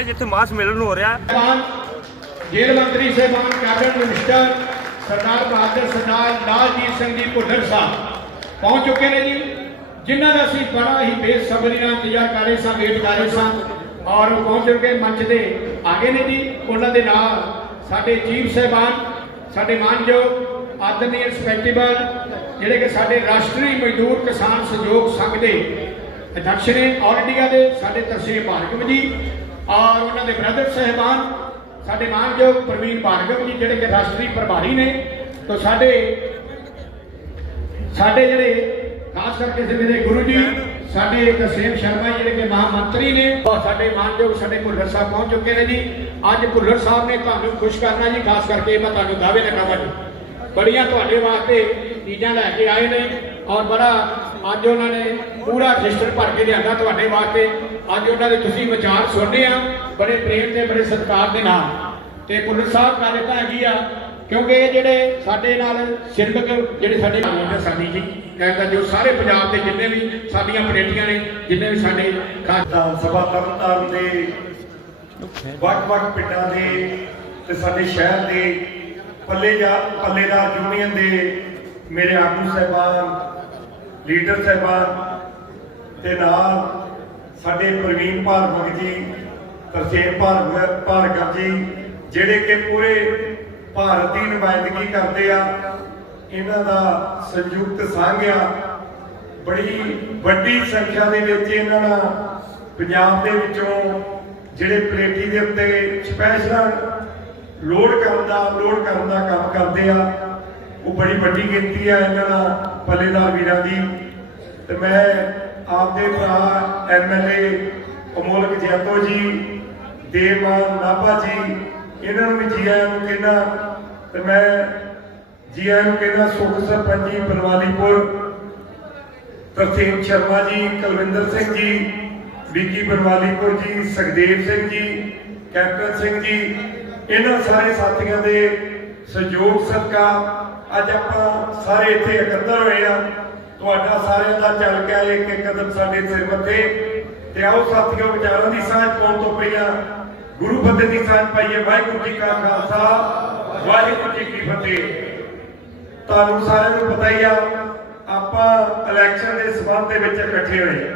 ਰਹੇ ਜਿੱਥੇ ਮਾਸ ਮਿਲਨ ਹੋ ਰਿਹਾ ਜੇਲ੍ਹ ਮੰਤਰੀ ਸਾਹਿਬਾਨ, ਕੈਬਨਿਟ ਮਿਨਿਸਟਰ ਸਰਦਾਰ ਬਹਾਦਰ ਸਰਦਾਰ ਲਾਲਜੀਤ ਸਿੰਘ ਜੀ ਭੁੱਲਰ ਸਾਹਿਬ ਪਹੁੰਚ ਚੁੱਕੇ ਨੇ ਜੀ, ਜਿਨ੍ਹਾਂ ਦਾ ਅਸੀਂ ਬੜਾ ਹੀ ਬੇਸਬਰੀ ਨਾਲ ਇੰਤਜ਼ਾਰ ਕਰ ਰਹੇ ਸਾਂ ਵੇਟ ਕਰ ਰਹੇ ਸਾਂ ਔਰ ਪਹੁੰਚ ਚੁੱਕੇ ਮੰਚ ਦੇ ਆਗੇ ਨੇ ਜੀ। ਉਹਨਾਂ ਦੇ ਨਾਲ ਸਾਡੇ ਚੀਫ ਸਾਹਿਬਾਨ, ਸਾਡੇ ਮਾਨਯੋਗ ਆਦਰਨੀय ਰਿਸਪੈਕਟੇਬਲ ਜਿਹੜੇ ਕਿ ਸਾਡੇ ਰਾਸ਼ਟਰੀ ਮਜ਼ਦੂਰ ਕਿਸਾਨ ਸਹਿਯੋਗ ਸੰਘ ਦੇ ਅਧਿਕਸ਼ ਨੇ, ਆਲ ਇੰਡੀਆ ਦੇ ਸਾਡੇ ਤਰਸੇਮ ਭਾਰਗਵ ਜੀ। ਔਰ ਉਹਨਾਂ ਦੇ ਬ੍ਰਦਰ ਸਹਿਬਾਨ, ਸਾਡੇ ਮਾਨਯੋਗ ਪ੍ਰਵੀਨ ਭਾਰਗਵ ਜੀ ਜਿਹੜੇ ਕਿ ਰਾਸ਼ਟਰੀ ਪ੍ਰਭਾਰੀ ਨੇ, ਤੋਂ ਸਾਡੇ ਸਾਡੇ ਜਿਹੜੇ ਖਾਸ ਕਰਕੇ ਸੇ ਮੇਰੇ ਗੁਰੂ ਜੀ, ਸਾਡੇ ਤਰਸੇਮ ਸ਼ਰਮਾ ਜੀ ਜਿਹੜੇ ਕਿ ਮਹਾ ਮੰਤਰੀ ਨੇ ਔਰ ਸਾਡੇ ਮਾਨਯੋਗ, ਸਾਡੇ ਭੁੱਲਰ ਸਾਹਿਬ ਪਹੁੰਚ ਚੁੱਕੇ ਨੇ ਜੀ। ਅੱਜ ਭੁੱਲਰ ਸਾਹਿਬ ਨੇ ਤੁਹਾਨੂੰ ਖੁਸ਼ ਕਰਨਾ ਜੀ, ਖਾਸ ਕਰਕੇ ਮੈਂ ਤੁਹਾਨੂੰ ਦਾਅਵੇ ਲਗਾਵਾਂ ਜੀ। ਬੜੀਆਂ ਤੁਹਾਡੇ ਵਾਸਤੇ ਚੀਜ਼ਾਂ ਲੈ ਕੇ ਆਏ ਨੇ ਔਰ ਬੜਾ ਅੱਜ ਉਹਨਾਂ ਨੇ ਪੂਰਾ ਰਜਿਸਟਰ ਭਰ ਕੇ ਲਿਆਂਦਾ ਤੁਹਾਡੇ ਵਾਸਤੇ। ਅੱਜ ਉਹਨਾਂ ਦੇ ਤੁਸੀਂ ਵਿਚਾਰ ਸੁਣਨੇ ਆ, ਬੜੇ ਪ੍ਰੇਮ ਤੇ ਬੜੇ ਸਤਿਕਾਰ ਦੇ ਨਾਲ। ਤੇ ਪੁਲਿਸ ਸਾਹਿਬ, ਗੱਲ ਤਾਂ ਹੈਗੀ ਆ, ਕਿਉਂਕਿ ਇਹ ਜਿਹੜੇ ਸਾਡੇ ਨਾਲ ਸਿਰਮਕ, ਜਿਹੜੇ ਸਾਡੇ ਨਾਲ ਸਾਡੀ ਜੀ ਕਹਿੰਦਾ ਜੋ ਸਾਰੇ ਪੰਜਾਬ ਦੇ ਜਿੰਨੇ ਵੀ ਸਾਡੀਆਂ ਪਲੇਟੀਆਂ ਨੇ, ਜਿੰਨੇ ਵੀ ਸਾਡੇ ਖਾਸ ਵਿਧਾਨ ਸਭਾ ਤਰਨਤਾਰਨ ਦੇ ਵੱਖ-ਵੱਖ ਪਿੰਡਾਂ ਦੇ ਤੇ ਸਾਡੇ ਸ਼ਹਿਰ ਦੇ ਪੱਲੇ ਜਾ, ਪੱਲੇਦਾਰ ਯੂਨੀਅਨ ਦੇ ਮੇਰੇ ਆਗੂ ਸਾਹਿਬਾਨ ਲੀਡਰ ਸਾਹਿਬਾਨ ਤੇ ਨਾਲ ਸਾਡੇ ਪ੍ਰਵੀਨ ਭਾਰਗਵ ਜੀ, ਤਰਸੇਮ ਭਾਰਗਵ ਭਾਰਗਵ ਜੀ, ਜਿਹੜੇ ਕਿ ਪੂਰੇ ਭਾਰਤ ਦੀ ਨੁਮਾਇੰਦਗੀ ਕਰਦੇ ਆ, ਇਹਨਾਂ ਦਾ ਸੰਯੁਕਤ ਸੰਘ ਆ। ਬੜੀ ਵੱਡੀ ਸੰਖਿਆ ਦੇ ਵਿੱਚ ਇਹਨਾਂ ਨਾਲ ਪੰਜਾਬ ਦੇ ਵਿੱਚੋਂ ਜਿਹੜੇ ਪਲੇਟੀ ਦੇ ਉੱਤੇ ਸਪੈਸ਼ਲ ਲੋਡ ਕਰਨ ਦਾ ਲੋਡ ਕਰਨ ਦਾ ਕੰਮ ਕਰਦੇ ਆ। ਉਹ ਬੜੀ ਵੱਡੀ ਗਿਣਤੀ ਆ ਇਹਨਾਂ ਦਾ, ਪੱਲੇਦਾਰ ਵੀਰਾਂ ਦੀ। ਤੇ ਮੈਂ ਆਪਦੇ ਭਰਾ ਐਮਐਲਏ ਅਮੋਲਕ ਜੈਤੋ ਜੀ ਦੇਵਮਾਨ ਨਾਭਾ ਜੀ, ਇਹਨਾਂ ਨੂੰ ਵੀ ਜੀ ਆਇਆਂ ਨੂੰ ਕਹਿੰਦਾ, ਤੇ ਮੈਂ ਜੀ ਆਇਆਂ ਨੂੰ ਕਹਿੰਦਾ ਸੁਖ ਸਰਪੰਚੀ ਬਨਵਾਲੀਪੁਰ ਤਰਸੇਮ ਸ਼ਰਮਾ ਜੀ, ਕੁਲਵਿੰਦਰ ਸਿੰਘ ਜੀ ਵਿੱਕੀ ਬਨਵਾਲੀਪੁਰ ਜੀ, ਸੁਖਦੇਵ ਸਿੰਘ ਜੀ, ਕੈਪਟਨ ਸਿੰਘ ਜੀ, ਇਹਨਾਂ ਸਾਰੇ ਸਾਥੀਆਂ ਦੇ ਸਹਿਯੋਗ ਸਦਕਾ ਅੱਜ ਆਪਾਂ ਸਾਰੇ ਇੱਥੇ ਇਕੱਤਰ ਹੋਏ ਆ। ਤੁਹਾਡਾ ਸਾਰਿਆਂ ਦਾ ਚੱਲ ਗਿਆ ਇੱਕ ਇੱਕ ਕਦਮ ਸਾਡੇ ਸਿਰ ਮੱਥੇ ਤੇ ਆਓ ਸਾਥੀਓ, ਵਿਚਾਰਾਂ ਦੀ ਸਾਂਝ ਪਾਉਣ ਤੋਂ ਪਹਿਲਾਂ ਗੁਰੂ ਫਤਿਹ ਦੀ ਸਾਂਝ ਪਾਈਏ। ਵਾਹਿਗੁਰੂ ਜੀ ਕਾ ਖਾਲਸਾ, ਵਾਹਿਗੁਰੂ ਜੀ ਕੀ ਫਤਿਹ। ਤੁਹਾਨੂੰ ਸਾਰਿਆਂ ਨੂੰ ਪਤਾ ਹੀ ਆ, ਆਪਾਂ ਇਲੈਕਸ਼ਨ ਦੇ ਸਬੰਧ ਦੇ ਵਿੱਚ ਇਕੱਠੇ ਹੋਏ।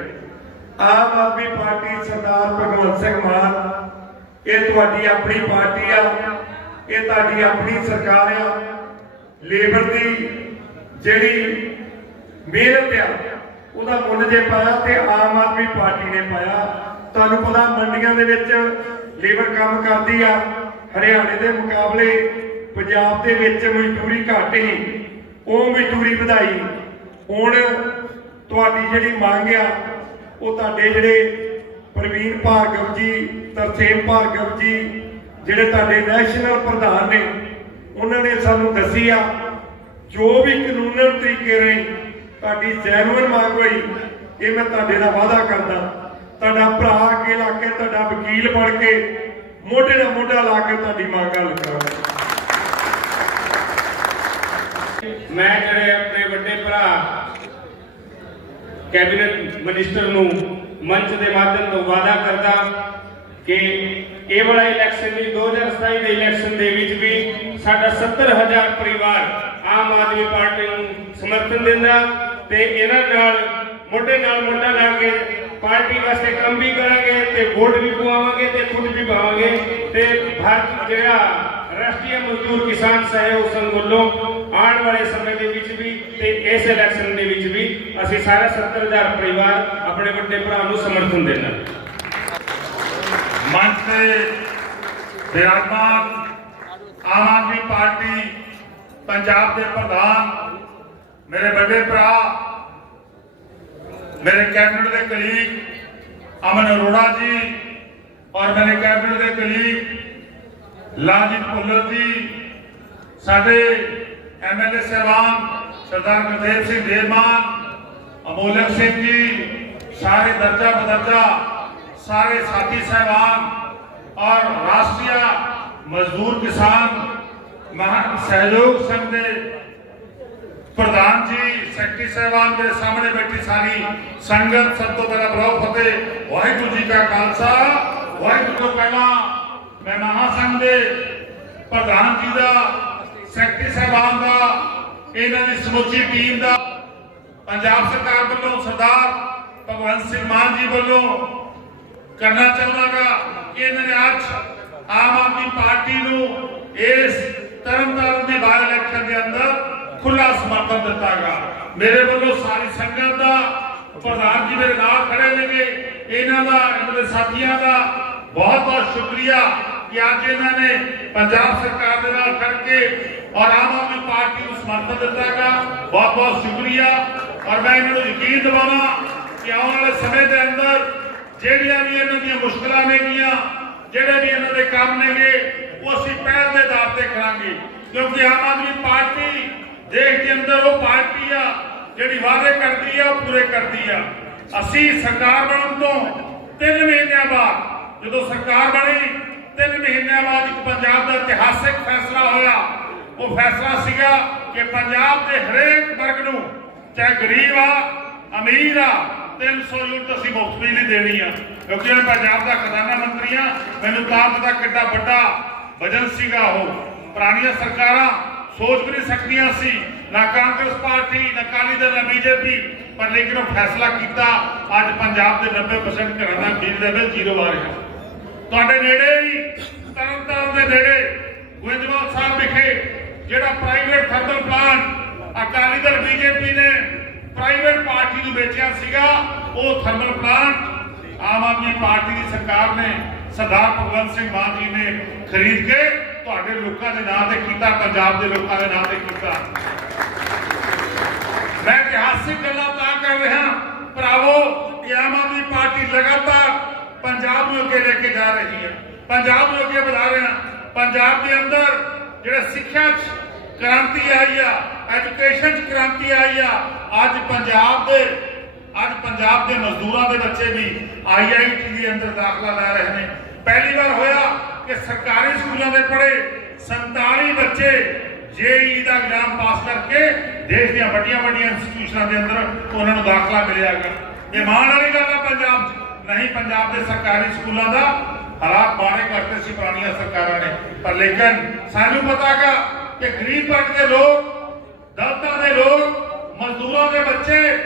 ਆਮ ਆਦਮੀ ਪਾਰਟੀ ਸਰਦਾਰ ਭਗਵੰਤ ਸਿੰਘ ਮਾਨ, ਇਹ ਤੁਹਾਡੀ ਆਪਣੀ ਪਾਰਟੀ ਆ, ਇਹ ਤੁਹਾਡੀ ਆਪਣੀ ਸਰਕਾਰ ਆ। ਲੇਬਰ ਦੀ ਜਿਹੜੀ ਮਿਹਨਤ ਆ ਉਹਦਾ ਮੁੱਲ ਜੇ ਪਾਇਆ ਤੇ ਆਮ ਆਦਮੀ ਪਾਰਟੀ ਨੇ ਪਾਇਆ। ਤੁਹਾਨੂੰ ਪਤਾ ਮੰਡੀਆਂ ਦੇ ਵਿੱਚ ਲੇਬਰ ਕੰਮ ਕਰਦੀ ਆ। ਹਰਿਆਣੇ ਦੇ ਮੁਕਾਬਲੇ ਪੰਜਾਬ ਦੇ ਵਿੱਚ ਮਜ਼ਦੂਰੀ ਘੱਟ ਹੀ ਉਹ ਮਜ਼ਦੂਰੀ ਵਧਾਈ। ਹੁਣ ਤੁਹਾਡੀ ਜਿਹੜੀ ਮੰਗ ਆ, ਉਹ ਤੁਹਾਡੇ ਜਿਹੜੇ ਪ੍ਰਵੀਨ ਭਾਰਗਵ ਜੀ, ਤਰਸੇਮ ਭਾਰਗਵ ਜੀ, ਜਿਹੜੇ ਤੁਹਾਡੇ ਨੈਸ਼ਨਲ ਪ੍ਰਧਾਨ ਨੇ, ਉਹਨਾਂ ਨੇ ਸਾਨੂੰ ਦੱਸੀ ਆ, ਜੋ ਵੀ ਕਾਨੂੰਨ ਤਰੀਕੇ ਰਹੇ ਤੁਹਾਡੀ ਜੈਨੂਇਨ ਮੰਗ ਹੋਈ ਇਹ ਮੈਂ ਤੁਹਾਡੇ ਨਾਲ ਵਾਅਦਾ ਕਰਦਾ। ਤੁਹਾਡਾ ਭਰਾ ਅੱਗੇ ਲਾ ਕੇ, ਤੁਹਾਡਾ ਵਕੀਲ ਬਣ ਕੇ ਮੋਢੇ ਨਾਲ ਮੋਢਾ ਲਾ ਕੇ ਤੁਹਾਡੀ ਮੰਗ ਹੱਲ ਕਰਾਂਗਾ। ਮੈਂ ਜਿਹੜੇ ਆਪਣੇ ਵੱਡੇ ਭਰਾ ਕੈਬਨਿਟ ਮਿਨਿਸਟਰ ਨੂੰ ਮੰਚ ਦੇ ਮਾਧਿਅਮ ਤੋਂ ਵਾਅਦਾ ਕਰਦਾ ਕਿ ਇਹ ਵਾਲਾ ਇਲੈਕਸ਼ਨ ਵੀ 2027 ਦੇ ਇਲੈਕਸ਼ਨ ਦੇ ਵਿੱਚ ਵੀ ਸਾਡਾ 70000 ਪਰਿਵਾਰ ਆਮ ਆਦਮੀ ਪਾਰਟੀ ਨੂੰ ਸਮਰਥਨ ਦਿੰਦਾ। ਤੇ ਇਹਨਾਂ ਨਾਲ, ਮੋਢੇ ਨਾਲ ਮੋਢਾ ਲਾ ਕੇ ਪਾਰਟੀ ਵਾਸਤੇ ਕੰਮ ਵੀ ਕਰਾਂਗੇ ਤੇ ਵੋਟ ਵੀ ਪਵਾਵਾਂਗੇ ਤੇ ਖੁਦ ਵੀ ਪਾਵਾਂਗੇ ਤੇ ਭਾਰਤ ਜਿਹੜਾ ਰਾਸ਼ਟਰੀ ਮਜ਼ਦੂਰ ਕਿਸਾਨ ਸਹਿਯੋਗ ਸੰਘ ਵੱਲੋਂ ਆਉਣ ਵਾਲੇ ਸਮੇਂ ਦੇ ਵਿੱਚ ਵੀ ਤੇ ਇਸ ਇਲੈਕਸ਼ਨ ਦੇ ਵਿੱਚ ਵੀ ਅਸੀਂ ਸਾਰਾ 70000 ਪਰਿਵਾਰ ਆਪਣੇ ਵੱਡੇ ਭਰਾ ਨੂੰ ਸਮਰਥਨ ਦੇਣਾ। ਮੰਚ ਤੇ ਬਿਰਾਜਮਾਨ ਆਮ ਆਦਮੀ ਪਾਰਟੀ, ਪੰਜਾਬ ਦੇ ਪ੍ਰਧਾਨ, ਮੇਰੇ ਵੱਡੇ ਭਰਾ ਮੇਰੇ ਕੈਬਨਿਟ ਦੇ ਕਲੀਗ ਅਮਨ ਅਰੋੜਾ ਜੀ ਔਰ ਮੇਰੇ ਕੈਬਨਿਟ ਦੇ ਕਲੀਗ ਲਾਲਜੀਤ ਭੁੱਲਰ ਜੀ, ਸਾਡੇ ਐਮਐਲਏ ਸਹਿਬਾਨ ਸਰਦਾਰ ਗੁਰਦੇਵ ਸਿੰਘ ਦੇਵਮਾਨ ਅਮੋਲਕ ਸਿੰਘ ਜੀ, ਸਾਰੇ ਦਰਜਾ ਬਦਰਜਾ, ਸਾਰੇ ਸਾਥੀ ਸਹਿਬਾਨ ਔਰ ਰਾਸ਼ਟਰੀ ਮਜ਼ਦੂਰ ਕਿਸਾਨ ਮਹਾ ਸਹਿਯੋਗ ਸੰਘ ਦੇ ਪ੍ਰਧਾਨ ਜੀ, ਸੈਕਟਰੀ ਸਾਹਿਬਾਨ ਮੇਰੇ ਸਾਹਮਣੇ ਬੈਠੀ ਸਾਰੀ ਸੰਗਤ, ਸਭ ਤੋਂ ਪਹਿਲਾਂ ਬੁਲਾਓ ਫਤਿਹ, ਵਾਹਿਗੁਰੂ ਜੀ ਕਾ ਖਾਲਸਾ। ਵਾਹਿਗੁਰੂ ਤੋਂ ਪਹਿਲਾਂ ਮੈਂ ਮਹਾਸੰਘ ਦੇ ਪ੍ਰਧਾਨ ਜੀ ਦਾ, ਸੈਕਟਰੀ ਸਾਹਿਬਾਨ ਦਾ, ਇਹਨਾਂ ਦੀ ਸਮੁੱਚੀ ਟੀਮ ਦਾ, ਪੰਜਾਬ ਸਰਕਾਰ ਵੱਲੋਂ ਸਰਦਾਰ ਭਗਵੰਤ ਸਿੰਘ ਮਾਨ ਜੀ ਵੱਲੋਂ ਕਰਨਾ ਚਾਹੁੰਦਾਗਾ ਕਿ ਇਹਨਾਂ ਨੇ ਅੱਜ ਆਮ ਆਦਮੀ ਪਾਰਟੀ ਨੂੰ ਇਸ ਤਰਨਤਾਰਨ ਦੇ ਬਾਈ ਇਲੈਕਸ਼ਨ ਦੇ ਅੰਦਰ ਖੁੱਲਾ ਸਮਰਥਨ ਦਿੱਤਾਗਾ। ਮੇਰੇ ਵੱਲੋਂ ਸਾਰੀ ਸੰਗਤ ਦਾ, ਪ੍ਰਧਾਨ ਜੀ ਮੇਰੇ ਨਾਲ ਖੜੇ ਨੇਗੇ, ਇਹਨਾਂ ਦਾ, ਇਹਨਾਂ ਦੇ ਸਾਥੀਆਂ ਦਾ ਬਹੁਤ ਬਹੁਤ ਸ਼ੁਕਰੀਆ ਕਿ ਅੱਜ ਇਹਨਾਂ ਨੇ ਪੰਜਾਬ ਸਰਕਾਰ ਦੇ ਨਾਲ ਖੜ ਕੇ ਔਰ ਆਮ ਆਦਮੀ ਪਾਰਟੀ ਨੂੰ ਸਮਰਥਨ ਦਿੱਤਾਗਾ। ਬਹੁਤ ਬਹੁਤ ਸ਼ੁਕਰੀਆ। ਔਰ ਮੈਂ ਇਹਨਾਂ ਨੂੰ ਯਕੀਨ ਦਿਵਾਵਾਂ ਕਿ ਆਉਣ ਵਾਲੇ ਸਮੇਂ ਦੇ ਅੰਦਰ ਜਿਹੜੀਆਂ ਵੀ ਇਹਨਾਂ ਦੀਆਂ ਮੁਸ਼ਕਲਾਂ ਨੇਗੀਆਂ, ਜਿਹੜੇ ਵੀ ਇਹਨਾਂ ਦੇ ਕੰਮ ਨੇਗੇ, ਉਹ ਅਸੀਂ ਪਹਿਲ ਦੇ ਆਧਾਰ ਤੇ ਕਰਾਂਗੇ। ਕਿਉਂਕਿ ਆਮ ਆਦਮੀ ਪਾਰਟੀ ਦੇਸ਼ ਦੇ ਅੰਦਰ ਉਹ ਪਾਰਟੀ ਆ, ਜਿਹੜੀ ਵਾਅਦੇ ਕਰਦੀ ਆ ਪੂਰੇ ਕਰਦੀ ਆ। ਅਸੀਂ ਸਰਕਾਰ ਬਣਨ ਤੋਂ 3 ਮਹੀਨਿਆਂ ਬਾਅਦ, ਜਦੋਂ ਸਰਕਾਰ ਬਣੀ 3 ਮਹੀਨਿਆਂ ਬਾਅਦ ਇੱਕ ਪੰਜਾਬ ਦਾ ਇਤਿਹਾਸਿਕ ਫੈਸਲਾ ਹੋਇਆ। ਉਹ ਫੈਸਲਾ ਸੀਗਾ ਕਿ ਪੰਜਾਬ ਦੇ ਹਰੇਕ ਵਰਗ ਨੂੰ, ਚਾਹੇ ਗਰੀਬ ਆ, ਅਮੀਰ ਆ 300 ਯੂਨਿਟ ਅਸੀਂ ਮੁਫਤ ਬਿਜਲੀ ਦੇਣੀ ਆ। ਕਿਉਂਕਿ ਮੈਂ ਪੰਜਾਬ ਦਾ ਖਜ਼ਾਨਾ ਮੰਤਰੀ ਆ, ਮੈਨੂੰ ਤਾਂ ਪਤਾ ਕਿੱਡਾ ਵੱਡਾ ਵਜਨ ਸੀਗਾ ਉਹ। ਪੁਰਾਣੀਆਂ ਸਰਕਾਰਾਂ ਸੋਚ ਵੀ ਨਹੀਂ ਸਕਦੀਆਂ ਸੀ। ਨਾ ਕਾਂਗਰਸ ਪਾਰਟੀ, ਨਾ ਅਕਾਲੀ ਦਲ, ਨਾ ਬੀਜੇਪੀ। ਪਰ ਲੇਕਿਨ ਉਹ ਫੈਸਲਾ ਕੀਤਾ। ਅੱਜ ਪੰਜਾਬ ਦੇ 90% ਘਰਾਂ ਦਾ ਬਿਜਲੀ ਦਾ ਬਿੱਲ ਜ਼ੀਰੋ ਆ ਰਿਹਾ। ਤੁਹਾਡੇ ਨੇੜੇ ਹੀ ਤਰਨਤਾਰਨ ਦੇ ਨੇੜੇ ਗੋਇੰਦਵਾਲ ਸਾਹਿਬ ਵਿਖੇ ਜਿਹੜਾ private thermal plant Akali Dal, BJP ਨੇ ਪ੍ਰਾਈਵੇਟ ਪਾਰਟੀ ਨੂੰ ਵੇਚਿਆ ਸੀਗਾ, ਉਹ thermal plant Aam Aadmi party ਦੀ ਸਰਕਾਰ ਨੇ ਸਰਦਾਰ ਭਗਵੰਤ ਸਿੰਘ ਮਾਨ ਜੀ ਨੇ ਖਰੀਦ ਕੇ ਤੁਹਾਡੇ ਲੋਕਾਂ ਦੇ ਨਾਂ ਤੇ ਕੀਤਾ, ਪੰਜਾਬ ਦੇ ਲੋਕਾਂ ਦੇ ਨਾਂ ਤੇ ਕੀਤਾ। ਮੈਂ ਇਤਿਹਾਸਿਕ ਗੱਲਾਂ ਤਾਂ ਕਰ ਰਿਹਾ, ਭਰਾਵੋ ਆਮ ਆਦਮੀ ਪਾਰਟੀ ਲਗਾਤਾਰ ਪੰਜਾਬ ਨੂੰ ਅੱਗੇ ਲੈ ਕੇ ਜਾ ਰਹੀ ਹੈ। ਪੰਜਾਬ ਨੂੰ ਅੱਗੇ ਵਧਾ ਰਿਹਾ ਪੰਜਾਬ ਦੇ ਅੰਦਰ ਜਿਹੜਾ ਸਿੱਖਿਆ 'ਚ ਕ੍ਰਾਂਤੀ ਆਈ ਆ ਐਜੂਕੇਸ਼ਨ 'ਚ ਕ੍ਰਾਂਤੀ ਆਈ ਆ, ਅੱਜ ਪੰਜਾਬ ਦੇ, ਅੱਜ ਪੰਜਾਬ ਦੇ ਮਜ਼ਦੂਰਾਂ ਦੇ ਬੱਚੇ ਵੀ ਆਈਆਈਟੀ ਦੇ ਅੰਦਰ ਦਾਖਲਾ ਲੈ ਰਹੇ ਨੇ। ਪਹਿਲੀ ਵਾਰ ਹੋਇਆ ਕਿ ਸਰਕਾਰੀ ਸਕੂਲਾਂ ਦੇ ਪੜ੍ਹੇ 47 ਬੱਚੇ ਜੇਈ ਦਾ ਐਗਜ਼ਾਮ ਪਾਸ ਕਰਕੇ ਦੇਸ਼ ਦੀਆਂ ਵੱਡੀਆਂ ਵੱਡੀਆਂ ਇੰਸਟੀਟਿਊਸ਼ਨਾਂ ਦੇ ਅੰਦਰ ਉਹਨਾਂ ਨੂੰ ਦਾਖਲਾ ਮਿਲਿਆਗਾ ਇਹ ਮਾਣ ਵਾਲੀ ਗੱਲ ਆ ਪੰਜਾਬ 'ਚ। ਨਹੀਂ, ਪੰਜਾਬ ਦੇ ਸਰਕਾਰੀ ਸਕੂਲਾਂ ਦਾ ਹਾਲਾਤ ਮਾੜੇ ਕਰਤੇ ਸੀ ਪੁਰਾਣੀਆਂ ਸਰਕਾਰਾਂ ਨੇ। ਪਰ ਲੇਕਿਨ ਸਾਨੂੰ ਪਤਾਗਾ ਕਿ ਗਰੀਬ ਵਰਗ ਦੇ ਲੋਕ, ਦਲਤਾਂ ਦੇ ਲੋਕ, ਮਜ਼ਦੂਰਾਂ ਦੇ ਬੱਚੇ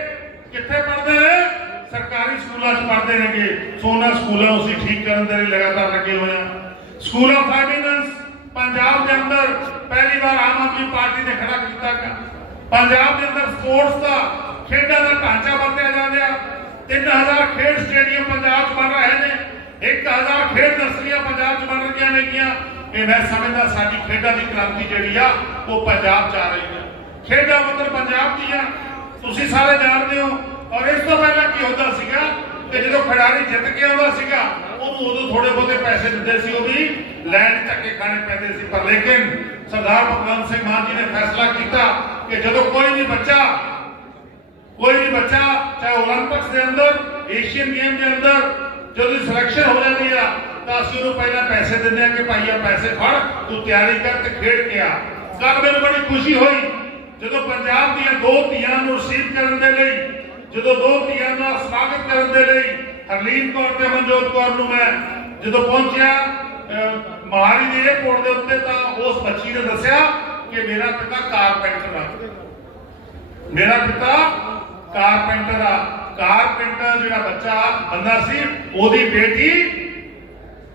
ਕਿੱਥੇ ਪੜ੍ਹਦੇ ਨੇ? ਸਰਕਾਰੀ ਸਕੂਲਾਂ 'ਚ ਪੜ੍ਹਦੇ ਨੇਗੇ। ਸੋਨਾ ਸਕੂਲਾਂ ਨੂੰ ਅਸੀਂ ਠੀਕ ਕਰਨ ਦੇ ਲਈ ਲਗਾਤਾਰ ਲੱਗੇ ਹੋਏ ਹਾਂ। ਸਕੂਲ ਆਫ ਫਾਈਨੈਂਸ ਪੰਜਾਬ ਦੇ ਅੰਦਰ ਪਹਿਲੀ ਵਾਰ ਆਮ ਆਦਮੀ ਪਾਰਟੀ ਨੇ ਖੜਾ ਕੀਤਾ ਗਾ। ਪੰਜਾਬ ਦੇ ਅੰਦਰ ਸਪੋਰਟਸ ਦਾ, ਖੇਡਾਂ ਦਾ ਢਾਂਚਾ ਵਰਤਿਆ ਜਾ ਰਿਹਾ। 3000 ਖੇਡ ਸਟੇਡੀਅਮ ਪੰਜਾਬ 'ਚ ਬਣ ਰਹੇ ਨੇ। 1000 ਖੇਡ ਨਰਸਰੀਆਂ ਪੰਜਾਬ 'ਚ ਬਣ ਰਹੀਆਂ ਨੇਗੀਆਂ ਇਹ ਮੈਂ ਸਮਝਦਾ ਸਾਡੀ ਖੇਡਾਂ ਦੀ ਕ੍ਰਾਂਤੀ ਜਿਹੜੀ ਆ, ਉਹ ਪੰਜਾਬ 'ਚ ਆ ਰਹੀ ਹੈ ਖੇਡਾਂ ਮਤਲਬ ਪੰਜਾਬ ਦੀਆਂ ਤੁਸੀਂ ਸਾਰੇ ਜਾਣਦੇ ਹੋ। ਔਰ ਇਸ ਤੋਂ ਪਹਿਲਾਂ ਕੀ ਹੁੰਦਾ ਸੀਗਾ ਕਿ ਜਦੋਂ ਖਿਡਾਰੀ ਜਿੱਤ ਕੇ ਆਉਂਦਾ ਸੀਗਾ ਉਹਨੂੰ ਉਦੋਂ ਥੋੜੇ ਬਹੁਤੇ ਪੈਸੇ ਦਿੱਤੇ ਸੀ ਉਹ ਵੀ, ਲੈਣ ਧੱਕੇ ਖਾਣੇ ਪੈਂਦੇ ਸੀ। ਪਰ ਲੇਕਿਨ ਸਰਦਾਰ ਭਗਵੰਤ ਸਿੰਘ ਮਾਨ ਜੀ ਨੇ ਫੈਸਲਾ ਕੀਤਾ ਕਿ ਜਦੋਂ ਕੋਈ ਵੀ ਬੱਚਾ ਕੋਈ ਵੀ ਬੱਚਾ ਚਾਹੇ 올림픽ਸ ਦੇ ਅੰਦਰ ਏਸ਼ੀਅਨ ਗੇਮ ਦੇ ਅੰਦਰ ਜਦੋਂ ਸਿਲੈਕਸ਼ਨ ਹੋ ਜਾਂਦੀ ਆ, ਤਾਂ ਅਸੀਂ ਉਹਨੂੰ ਪਹਿਲਾਂ ਪੈਸੇ ਦਿੰਦੇ ਆ ਕਿ ਭਾਈ ਆ ਪੈਸੇ ਫੜ, ਤੂੰ ਤਿਆਰੀ ਕਰ ਤੇ ਖੇਡ ਕੇ ਆ। ਕੱਲ ਮੈਨੂੰ ਬੜੀ ਖੁਸ਼ੀ ਹੋਈ। ਜਦੋਂ ਪੰਜਾਬ ਦੀਆਂ ਦੋ ਧੀਆਂ ਨੂੰ ਰਿਸੀਵ ਕਰਨ ਦੇ ਲਈ, ਜਦੋਂ ਦੋ ਧੀਆਂ ਦਾ ਸਵਾਗਤ ਕਰਨ ਦੇ ਲਈ ਹਰਲੀਨ ਕੌਰ ਤੇ ਮਨਜੋਤ ਕੌਰ ਨੂੰ ਮੈਂ ਜਦੋਂ ਪਹੁੰਚਿਆ ਅਹ, ਦੇ 에ਅਰਪੋਰਟ ਦੇ ਉੱਤੇ ਤਾਂ ਉਸ ਬੱਚੀ ਨੇ ਦੱਸਿਆ ਕਿ ਮੇਰਾ ਪਿਤਾ ਕਾਰਪੈਂਟਰ ਆ। ਮੇਰਾ ਪਿਤਾ ਕਾਰਪੈਂਟਰ ਆ। ਕਾਰਪੈਂਟਰ ਜਿਹੜਾ ਬੱਚਾ ਬੰਦਾ ਸੀ ਉਹਦੀ ਬੇਟੀ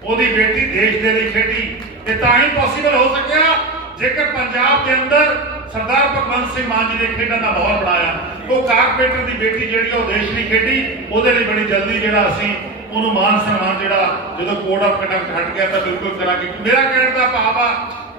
ਉਹਦੀ ਬੇਟੀ ਦੇਸ਼ ਦੇ ਲਈ ਖੇਡੀ। ਤੇ ਤਾਂ ਹੀ ਪੋਸੀਬਲ ਹੋ ਸਕਿਆ ਜੇਕਰ ਪੰਜਾਬ ਦੇ ਅੰਦਰ ਸਰਦਾਰ ਭਗਵੰਤ ਸਿੰਘ ਮਾਨ ਜੀ ਨੇ ਖੇਡਾਂ ਦਾ ਮਾਹੌਲ ਬਣਾਇਆ। ਉਹ ਕਾਰਪੋਰੇਟਰ ਦੀ ਬੇਟੀ ਜਿਹੜੀ ਉਹ ਦੇਸ਼ ਲਈ ਖੇਡੀ। ਉਹਦੇ ਲਈ ਬੜੀ ਜਲਦੀ ਜਿਹੜਾ ਅਸੀਂ ਉਹਨੂੰ ਮਾਨ ਸਨਮਾਨ ਜਿਹੜਾ ਜਦੋਂ ਕੋਡ ਆਫ ਕੰਡਕਟ ਹਟ ਗਿਆ ਤਾਂ ਬਿਲਕੁਲ ਕਰਾਂਗੇ। ਮੇਰਾ ਕਹਿਣ ਦਾ ਭਾਵ ਆ,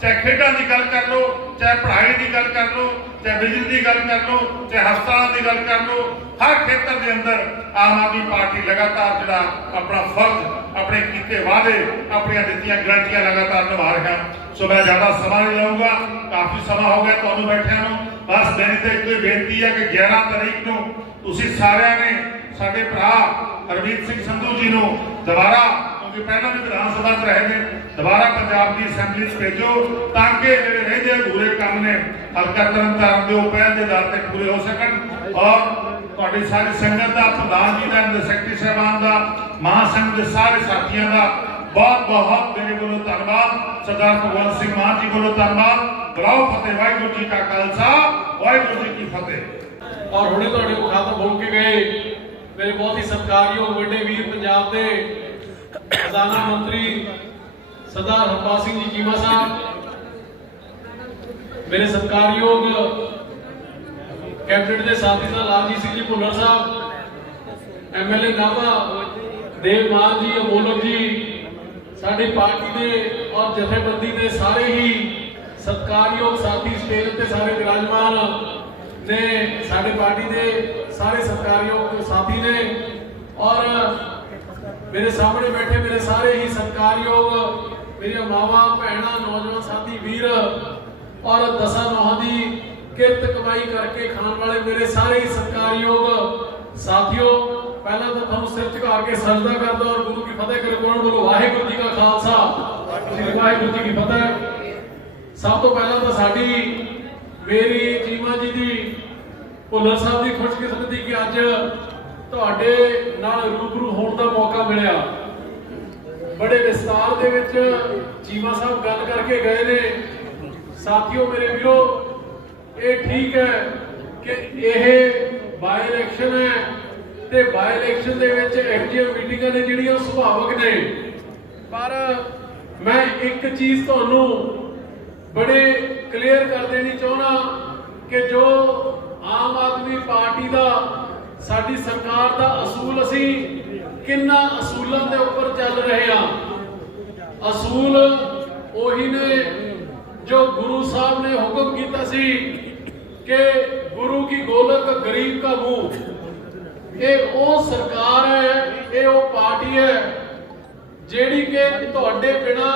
ਚਾਹੇ ਖੇਡਾਂ ਦੀ ਗੱਲ ਕਰ ਲਓ, ਚਾਹੇ ਪੜ੍ਹਾਈ ਦੀ ਗੱਲ ਕਰ ਲਓ ਚਾਹੇ ਬਿਜਲੀ ਦੀ ਗੱਲ ਕਰ ਲਓ, ਚਾਹੇ ਹਸਪਤਾਲਾਂ ਦੀ ਗੱਲ ਕਰ ਲਓ, ਹਰ ਖੇਤਰ ਦੇ ਅੰਦਰ ਆਮ ਆਦਮੀ ਪਾਰਟੀ ਲਗਾਤਾਰ ਜਿਹੜਾ ਆਪਣਾ ਫਰਜ਼, ਆਪਣੇ ਕੀਤੇ ਵਾਅਦੇ, ਆਪਣੀਆਂ ਦਿੱਤੀਆਂ ਗਰੰਟੀਆਂ ਲਗਾਤਾਰ ਨਿਭਾ ਰਿਹਾ। ਸੋ ਮੈਂ ਜ਼ਿਆਦਾ ਸਮਾਂ ਨਹੀਂ ਲਵਾਂਗਾ ਕਾਫੀ ਸਮਾਂ ਹੋ ਗਿਆ ਤੁਹਾਨੂੰ ਬੈਠਿਆਂ ਨੂੰ। ਬਸ ਮੇਰੀ ਤੇ ਇੱਕੋ ਹੀ ਬੇਨਤੀ ਹੈ ਕਿ 11 ਤਰੀਕ ਨੂੰ ਤੁਸੀਂ ਸਾਰਿਆਂ ਨੇ ਸਾਡੇ ਭਰਾ ਹਰਮੀਤ ਸਿੰਘ ਸੰਧੂ ਜੀ ਨੂੰ ਦੁਬਾਰਾ, ਕਿਉਂਕਿ ਪਹਿਲਾਂ ਵੀ ਵਿਧਾਨ ਸਭਾ 'ਚ ਰਹੇ ਨੇ ਦੁਬਾਰਾ ਪੰਜਾਬ ਦੀ ਅਸੈਂਬਲੀ 'ਚ ਭੇਜੋ ਤਾਂ ਕਿ ਜਿਹੜੇ ਰਹਿੰਦੇ ਅਧੂਰੇ ਕੰਮ ਨੇ, ਹਲਕਾ ਤਰਨਤਾਰਨ ਦੇ ਉਹ ਪਹਿਲ ਦੇ ਦਰ ਤੇ ਪੂਰੇ ਹੋ ਸਕਣ ਔਰ ਤੁਹਾਡੀ ਸਾਰੀ ਸੰਗਤ ਦਾ, ਪ੍ਰਧਾਨ ਜੀ ਦਾ ਸੈਕਟਰੀ ਸਾਹਿਬਾਨ ਦਾ, ਮਹਾਸੰਘ ਦੇ ਸਾਰੇ ਸਾਥੀਆਂ ਦਾ ਬਹੁਤ ਬਹੁਤ ਮੇਰੇ ਵੱਲੋਂ ਧੰਨਵਾਦ। ਸਰਦਾਰ ਭਗਵੰਤ ਸਿੰਘ ਮਾਨ ਜੀ ਵੱਲੋਂ ਧੰਨਵਾਦ। ਬੁਲਾਓ ਫਤਿਹ, ਵਾਹਿਗੁਰੂ ਜੀ ਕਾ ਖਾਲਸਾ, ਵਾਹਿਗੁਰੂ ਜੀ ਕੀ ਫਤਿਹ। ਔਰ ਹੁਣੇ ਤੁਹਾਡੇ ਕੋਲ ਮੁਖਾਤਬ ਹੋ ਕੇ ਗਏ, ਮੇਰੇ ਬਹੁਤ ਹੀ ਸਤਿਕਾਰਯੋਗ ਵੱਡੇ ਵੀਰ ਪੰਜਾਬ ਦੇ ਖਜ਼ਾਨਾ ਮੰਤਰੀ ਸਰਦਾਰ ਹਰਪਾਲ ਸਿੰਘ ਜੀ ਚੀਮਾ ਸਾਹਿਬ ਮੇਰੇ ਸਤਿਕਾਰਯੋਗ ਕੈਬਨਿਟ ਦੇ ਸਾਥੀ ਸਾਹਿਬ ਲਾਲਜੀਤ ਸਿੰਘ ਜੀ ਭੁੱਲਰ ਸਾਹਿਬ ਐਮਐਲਏ ਨਾਭਾ, ਦੇਵ ਜੀ, ਅਮੋਲਕ ਜੀ, ਸਾਡੀ ਪਾਰਟੀ ਦੇ ਔਰ ਜਥੇਬੰਦੀ ਦੇ ਸਾਰੇ ਹੀ ਸਤਿਕਾਰਯੋਗ ਸਾਥੀ ਸਟੇਜ ਤੇ ਸਾਰੇ ਵਿਰਾਜਮਾਨ ਨੇ, ਸਾਡੇ ਪਾਰਟੀ ਦੇ ਸਾਰੇ ਸਤਿਕਾਰਯੋਗ ਸਾਥੀ ਨੇ ਔਰ ਮੇਰੇ ਸਾਹਮਣੇ ਬੈਠੇ ਮੇਰੇ ਸਾਰੇ ਹੀ ਸਤਿਕਾਰਯੋਗ ਮੇਰੀਆਂ ਮਾਵਾਂ, ਭੈਣਾਂ, ਨੌਜਵਾਨ ਸਾਥੀ, ਵੀਰ ਔਰ ਦਸਾਂ ਨੌਹਾਂ ਦੀ ਕਿਰਤ ਕਮਾਈ ਕਰਕੇ ਖਾਣ ਵਾਲੇ ਮੇਰੇ ਸਾਰੇ ਸਤਿਕਾਰਯੋਗ ਸਾਥੀਓ, ਪਹਿਲਾਂ ਤਾਂ ਤੁਹਾਨੂੰ ਸਿਰ ਝੁਕਾ ਕੇ ਸਜਦਾ ਕਰਦਾ ਔਰ ਗੁਰੂ ਕੀ ਫਤਿਹ ਕਰ ਬੋਲੋ? ਵਾਹਿਗੁਰੂ ਜੀ ਕਾ ਖਾਲਸਾ। ਸ੍ਰੀ ਵਾਹਿਗੁਰੂ ਜੀ ਕੀ ਫਤਿਹ। ਸਭ ਤੋਂ ਪਹਿਲਾਂ ਤਾਂ ਸਾਡੀ ਮੇਰੀ ਚੀਮਾ ਜੀ ਦੀ ਭੁੱਲਰ ਸਾਹਿਬ ਦੀ ਖੁਸ਼ਕਿਸਮਤੀ ਕਿ ਅੱਜ ਤੁਹਾਡੇ ਨਾਲ ਰੂਬਰੂ ਹੋਣ ਦਾ ਮੌਕਾ ਮਿਲਿਆ। ਬੜੇ ਵਿਸਤਾਰ ਦੇ ਵਿੱਚ ਚੀਮਾ ਸਾਹਿਬ ਗੱਲ ਕਰਕੇ ਗਏ ਨੇ। ਸਾਥੀਓ ਮੇਰੇ ਵੀਰੋ, ਇਹ ਠੀਕ ਹੈ ਕਿ ਇਹ ਬਾਈ ਇਲੈਕਸ਼ਨ ਹੈ ਤੇ ਬਾਈ ਇਲੈਕਸ਼ਨ ਦੇ ਵਿੱਚ ਐਫਜੀਐਮ ਮੀਟਿੰਗਾਂ ਨੇ ਜਿਹੜੀਆਂ ਉਹ ਸੁਭਾਵਕ ਨੇ। ਪਰ ਮੈਂ ਇੱਕ ਚੀਜ਼ ਤੁਹਾਨੂੰ ਬੜੇ ਕਲੀਅਰ ਕਰ ਦੇਣੀ ਚਾਹੁੰਦਾ ਕਿ ਜੋ ਆਮ ਆਦਮੀ ਪਾਰਟੀ ਦਾ, ਸਾਡੀ ਸਰਕਾਰ ਦਾ ਅਸੂਲ ਅਸੀਂ ਕਿੰਨਾ ਅਸੂਲਾਂ ਦੇ ਉੱਪਰ ਚੱਲ ਰਹੇ ਹਾਂ ਅਸੂਲ ਉਹੀ ਨੇ ਜੋ ਗੁਰੂ ਸਾਹਿਬ ਨੇ ਹੁਕਮ ਕੀਤਾ ਸੀ ਕਿ ਗੁਰੂ ਕੀ ਗੋਲਕ ਗਰੀਬ ਕਾ ਮੂੰਹ। ਇਹ ਉਹ ਸਰਕਾਰ ਹੈ, ਇਹ ਉਹ ਪਾਰਟੀ ਹੈ, ਜਿਹੜੀ ਕਿ ਤੁਹਾਡੇ ਬਿਨਾ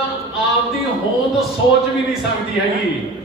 ਆਪਦੀ ਹੋਂਦ ਸੋਚ ਵੀ ਨਹੀਂ ਸਕਦੀ ਹੈਗੀ।